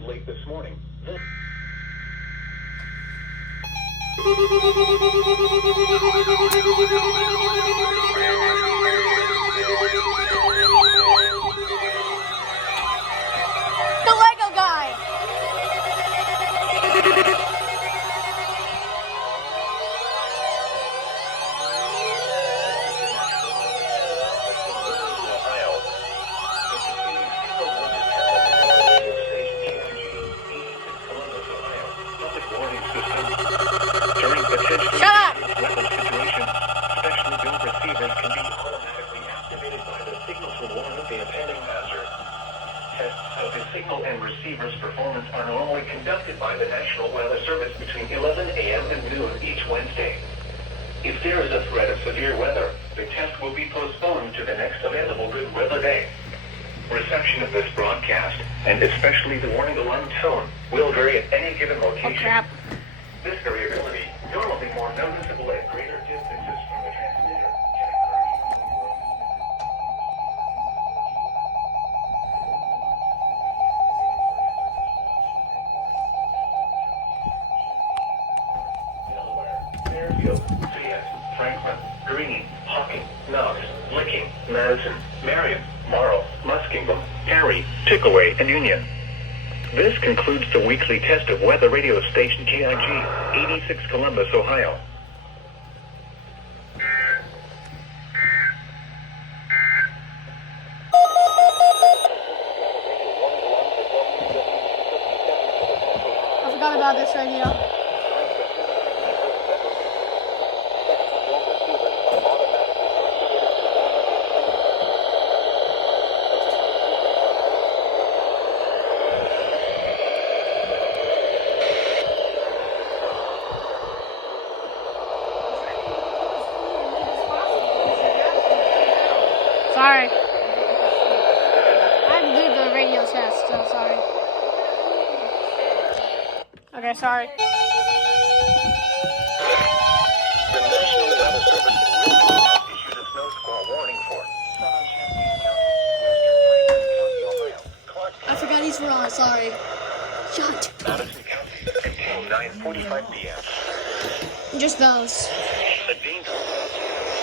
late this morning. The Lego guy. Shut up! Weather situation, specially built receivers can be automatically activated by the signal to warn of the impending hazard. Tests of the signal and receiver's performance are normally conducted by the National Weather Service between 11 a.m. and noon each Wednesday. If there is a threat of severe weather, the test will be postponed to the next available good weather day. Reception of this broadcast, and especially the warning alarm tone, will vary at any given location. Oh crap. This variability, normally more noticeable at greater distances from the transmitter, can occur Fairfield, CS, Franklin, Greene, Hocking, Knox, Licking, Madison, Marion, Morrow, Muskingum, Cary, Pickaway, and Union. This concludes the weekly test of weather radio station KIG, 86 Columbus, Ohio. I forgot about this radio. Sorry. I have to do the radio test, so sorry. Okay, sorry. The National Weather Service in Wilmington has issued a snow squall warning for I forgot these were on, sorry. Shut. Madison County until 9:45 p.m. Just those. A danger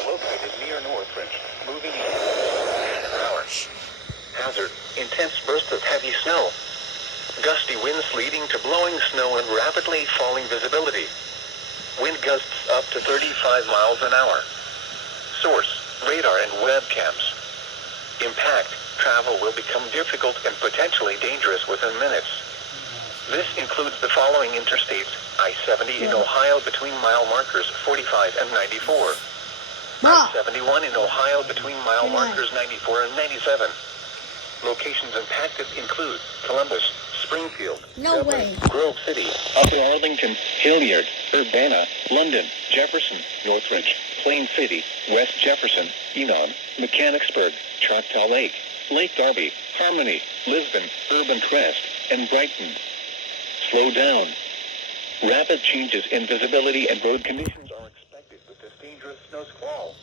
located near Northridge, moving east. Hazard, intense bursts of heavy snow. Gusty winds leading to blowing snow and rapidly falling visibility. Wind gusts up to 35 miles an hour. Source, radar and webcams. Impact, travel will become difficult and potentially dangerous within minutes. This includes the following interstates: I-70 in Ohio between mile markers 45 and 94. I-71 in Ohio between mile markers 94 and 97. Locations impacted include Columbus, Springfield, No Dublin, way. Grove City, Upper Arlington, Hilliard, Urbana, London, Jefferson, Northridge, Plain City, West Jefferson, Enum, Mechanicsburg, Choctaw Lake, Lake Darby, Harmony, Lisbon, Urban Crest, and Brighton. Slow down. Rapid changes in visibility and road conditions are expected with this dangerous snow squall.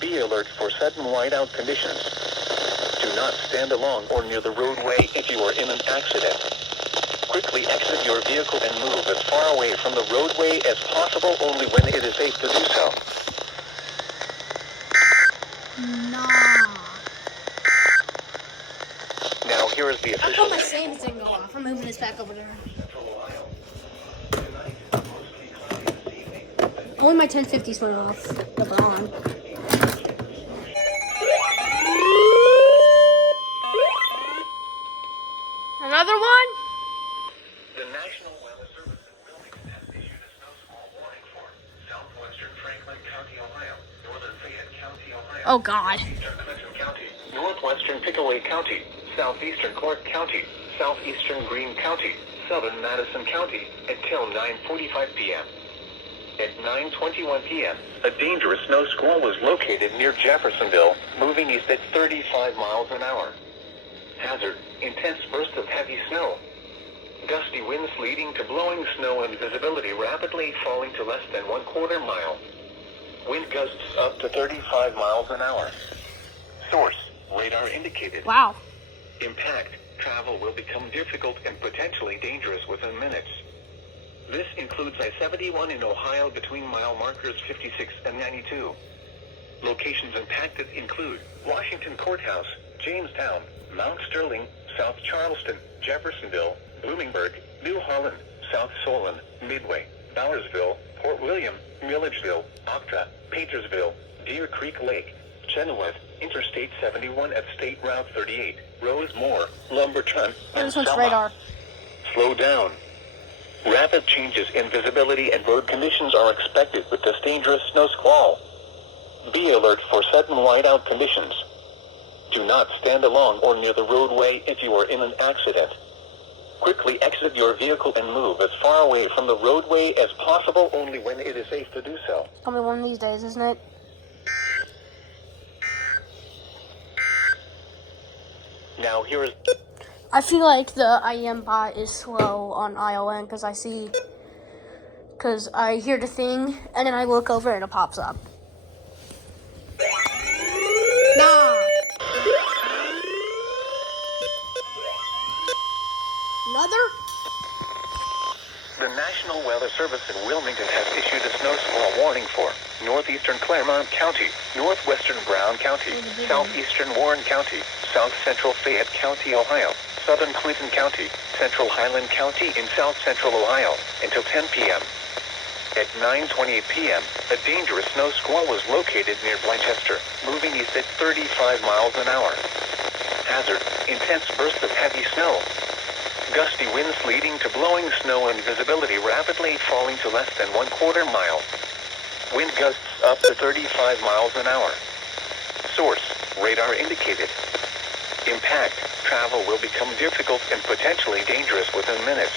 Be alert for sudden whiteout conditions. Do not stand along or near the roadway if you are in an accident. Quickly exit your vehicle and move as far away from the roadway as possible only when it is safe to do so. Nah. Now here is the How official... come my savings didn't go off? I'm moving this back over there. Only my 1050s went off. But they're on. Another one? The National Weather Service in Wilmington has issued a snow squall warning for southwestern Franklin County, Ohio, northern Fayette County, Ohio, Oh God. eastern Clinton County, northwestern Pickaway County, southeastern Clark County, southeastern Greene County, southern Madison County, until 9:45 p.m. At 9:21 p.m., a dangerous snow squall was located near Jeffersonville, moving east at 35 miles an hour. Hazard, intense bursts of heavy snow. Gusty winds leading to blowing snow and visibility rapidly falling to less than 1/4 mile. Wind gusts up to 35 miles an hour. Source, radar indicated. Wow. Impact. Travel will become difficult and potentially dangerous within minutes. This includes I-71 in Ohio between mile markers 56 and 92. Locations impacted include Washington Courthouse, Jamestown, Mount Sterling, South Charleston, Jeffersonville, Bloomingburg, New Holland, South Solon, Midway, Bowersville, Port William, Milledgeville, Octa, Paintersville, Deer Creek Lake, Chenoweth, Interstate 71 at State Route 38, Rosemore, Lumberton, Oh, and this one's Selma. radar. Slow down. Rapid changes in visibility and road conditions are expected with this dangerous snow squall. Be alert for sudden whiteout conditions. Do not stand along or near the roadway if you are in an accident. Quickly exit your vehicle and move as far away from the roadway as possible only when it is safe to do so. Gonna be one of these days, isn't it? Now here is... I feel like the IEM bot is slow on ION because I hear the thing and then I look over and it pops up. Nah. Another? The National Weather Service in Wilmington has issued a snow squall warning for northeastern Claremont County, northwestern Brown County, southeastern Warren County, south central Fayette County, Ohio, southern Clinton County, central Highland County in south central Ohio, until 10 p.m. At 9:28 p.m., a dangerous snow squall was located near Blanchester, moving east at 35 miles an hour. Hazard, intense bursts of heavy snow. Gusty winds leading to blowing snow and visibility rapidly falling to less than 1/4 mile. Wind gusts up to 35 miles an hour. Source, radar indicated. Impact, travel will become difficult and potentially dangerous within minutes.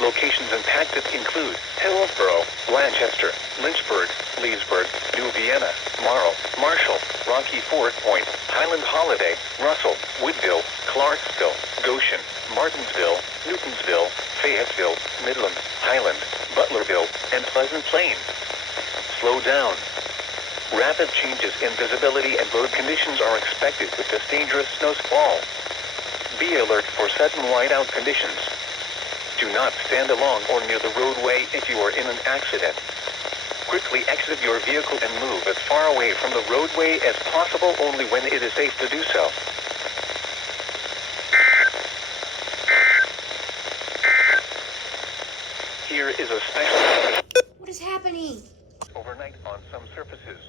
Locations impacted include Hillsborough, Blanchester, Lynchburg, Leesburg, New Vienna, Morrow, Marshall, Rocky Ford Point, Highland Holiday, Russell, Woodville, Clarksville, Goshen, Martinsville, Newtonsville, Fayetteville, Midland, Highland, Butlerville, and Pleasant Plain. Slow down. Rapid changes in visibility and road conditions are expected with this dangerous snow squall. Be alert for sudden whiteout conditions. Do not stand along or near the roadway if you are in an accident. Quickly exit your vehicle and move as far away from the roadway as possible only when it is safe to do so. Here is a special What is happening? overnight on some surfaces.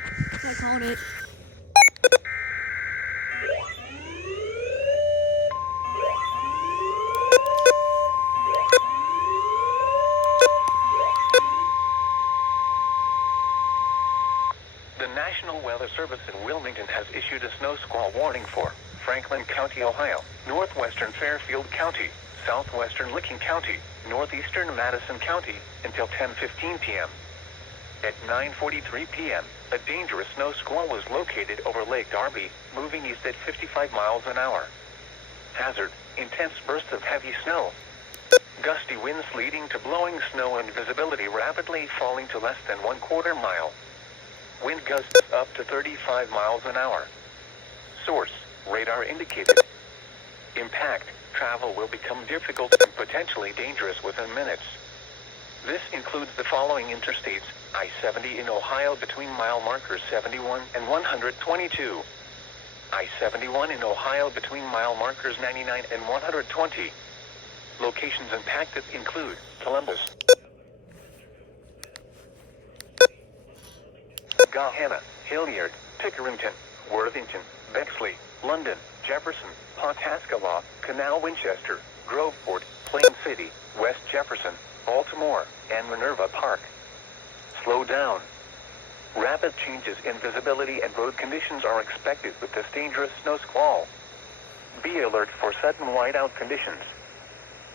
I called it. The National Weather Service in Wilmington has issued a snow squall warning for Franklin County, Ohio, northwestern Fairfield County, southwestern Licking County, northeastern Madison County until 10:15 p.m. At 9:43 p.m., a dangerous snow squall was located over Lake Darby, moving east at 55 miles an hour. Hazard, intense bursts of heavy snow. Gusty winds leading to blowing snow and visibility rapidly falling to less than 1/4 mile. Wind gusts up to 35 miles an hour. Source, radar indicated. Impact, travel will become difficult and potentially dangerous within minutes. This includes the following interstates: I-70 in Ohio between mile markers 71 and 122. I-71 in Ohio between mile markers 99 and 120. Locations impacted include Columbus, Gahanna, Hilliard, Pickerington, Worthington, Bexley, London, Jefferson, Pawhuskalaw, Canal Winchester, Groveport, Plain City, West Jefferson, Baltimore, and Minerva Park. Slow down. Rapid changes in visibility and road conditions are expected with this dangerous snow squall. Be alert for sudden whiteout conditions.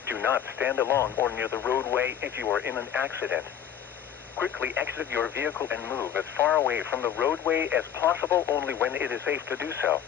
Do not stand along or near the roadway if you are in an accident. Quickly exit your vehicle and move as far away from the roadway as possible only when it is safe to do so.